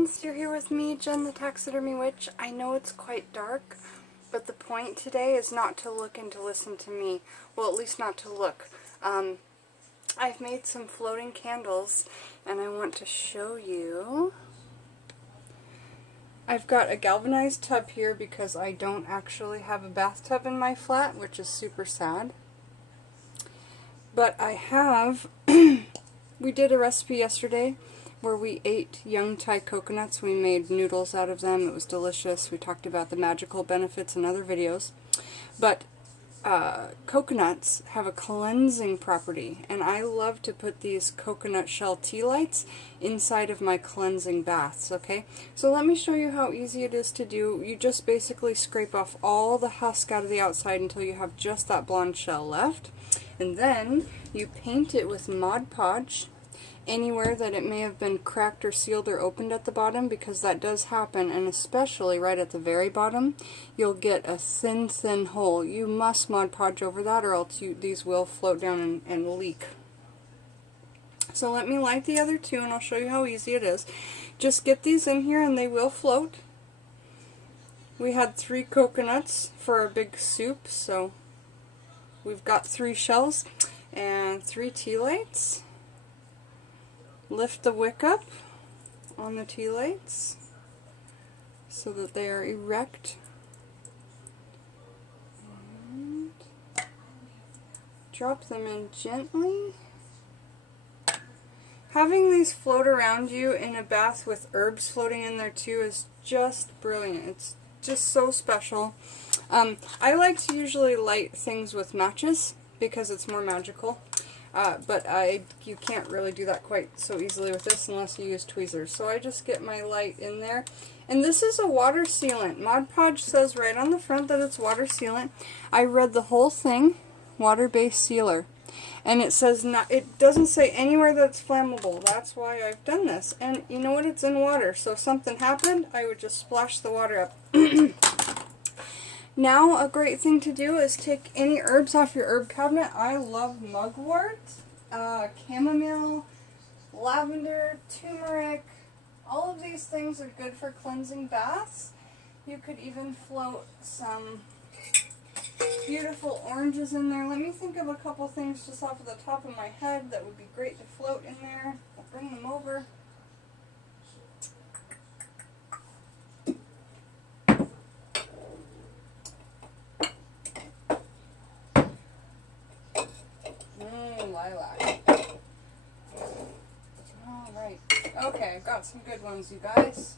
friends, you're here with me, Jen the Taxidermy Witch. I know it's quite dark, but the point today is not to look and to listen to me. Well, at least not to look. I've made some floating candles, and I want to show you. I've got a galvanized tub here because I don't actually have a bathtub in my flat, which is super sad. But I have, we did a recipe yesterday where we ate young Thai coconuts. We made noodles out of them. It was delicious. We talked about the magical benefits in other videos. But coconuts have a cleansing property, and I love to put these coconut shell tea lights inside of my cleansing baths, okay? So let me show you how easy it is to do. You just basically scrape off all the husk out of the outside until you have just that blonde shell left. And then you paint it with Mod Podge anywhere that it may have been cracked or sealed or opened at the bottom, because that does happen, and especially right at the very bottom you'll get a thin hole. You must Mod Podge over that, or else these will float down and leak. So let me light the other two and I'll show you how easy it is. Just get these in here and they will float. We had 3 coconuts for our big soup, so we've got 3 shells and 3 tea lights. Lift the wick up on the tea lights so that they are erect. And drop them in gently. Having these float around you in a bath with herbs floating in there too is just brilliant. It's just so special. I like to usually light things with matches because it's more magical. But you can't really do that quite so easily with this unless you use tweezers. So I just get my light in there. And this is a water sealant. Mod Podge says right on the front that it's water sealant. I read the whole thing, water-based sealer. And it says it doesn't say anywhere that it's flammable. That's why I've done this. And you know what? It's in water. So if something happened, I would just splash the water up. Now, a great thing to do is take any herbs off your herb cabinet. I love mugwort, chamomile, lavender, turmeric. All of these things are good for cleansing baths. You could even float some beautiful oranges in there. Let me think of a couple things just off of the top of my head that would be great to float in there. I'll bring them over. Lilac. Alright. Okay, I've got some good ones, you guys.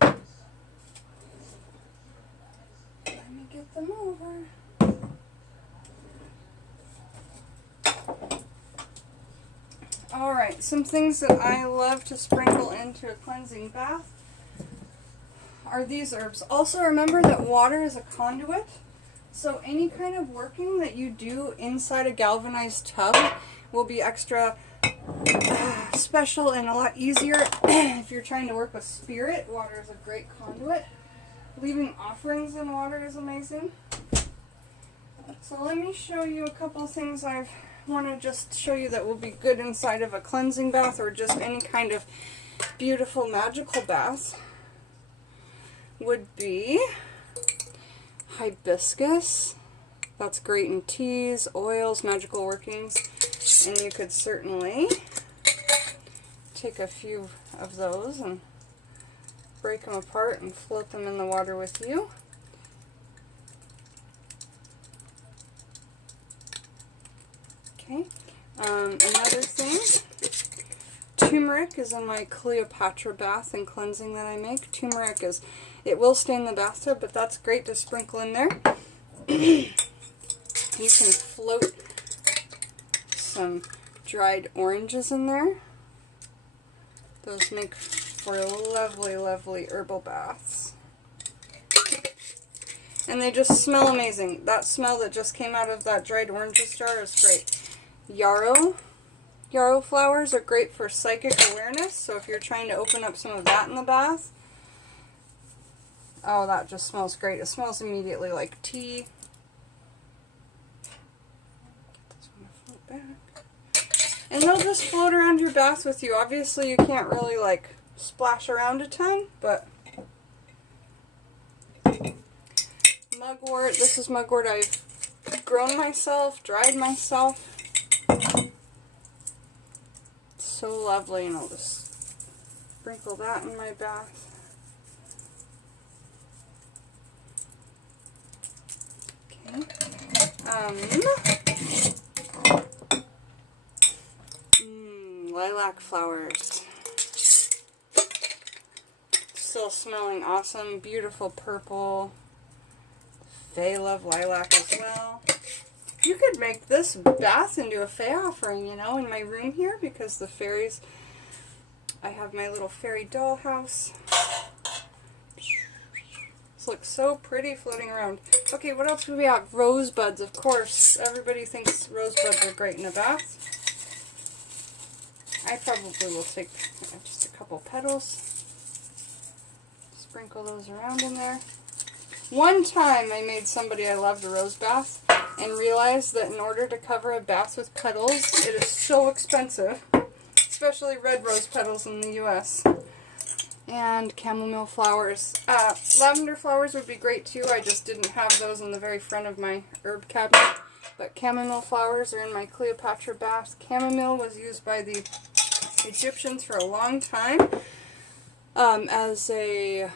Let me get them over. Alright, some things that I love to sprinkle into a cleansing bath are these herbs. Also remember that water is a conduit. So any kind of working that you do inside a galvanized tub will be extra special and a lot easier if you're trying to work with spirit. Water is a great conduit. Leaving offerings in water is amazing. So let me show you a couple of things I want to just show you that will be good inside of a cleansing bath or just any kind of beautiful magical bath. Would be hibiscus. That's great in teas, oils, magical workings, and you could certainly take a few of those and break them apart and float them in the water with you. Okay, another thing, turmeric is in my Cleopatra bath and cleansing that I make. Turmeric is, it will stain the bathtub, but that's great to sprinkle in there. You can float some dried oranges in there. Those make for lovely, lovely herbal baths. And they just smell amazing. That smell that just came out of that dried oranges jar is great. Yarrow flowers are great for psychic awareness, so if you're trying to open up some of that in the bath, oh, that just smells great. It smells immediately like tea. Get this one to float back. And they'll just float around your bath with you. Obviously you can't really like splash around a ton, but mugwort, this is mugwort I've grown myself, dried myself. So lovely, and I'll just sprinkle that in my bath. Okay. Lilac flowers. Still smelling awesome. Beautiful purple. Fae love lilac as well. You could make this bath into a fae offering, you know, in my room here, because the fairies, I have my little fairy dollhouse. This looks so pretty floating around. Okay, what else do we have? Rosebuds, of course. Everybody thinks rosebuds are great in a bath. I probably will take just a couple petals. Sprinkle those around in there. One time I made somebody I loved a rose bath and realized that in order to cover a bath with petals, it is so expensive, especially red rose petals in the US. And chamomile flowers. Lavender flowers would be great too. I just didn't have those in the very front of my herb cabinet. But chamomile flowers are in my Cleopatra bath. Chamomile was used by the Egyptians for a long time as a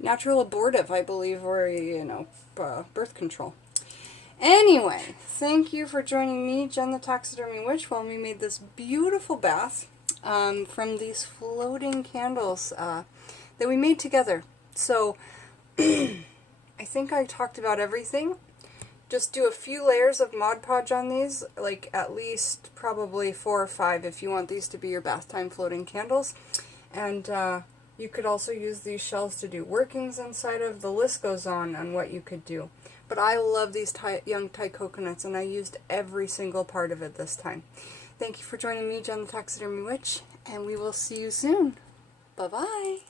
natural abortive, I believe, or a, birth control. Anyway, thank you for joining me, Jen the Taxidermy Witch, while we made this beautiful bath from these floating candles that we made together. So, I think I talked about everything. Just do a few layers of Mod Podge on these, like at least probably 4 or 5 if you want these to be your bath time floating candles. And you could also use these shells to do workings inside of. The list goes on what you could do. But I love these young Thai coconuts, and I used every single part of it this time. Thank you for joining me, Jen the Taxidermy Witch, and we will see you soon. Bye-bye.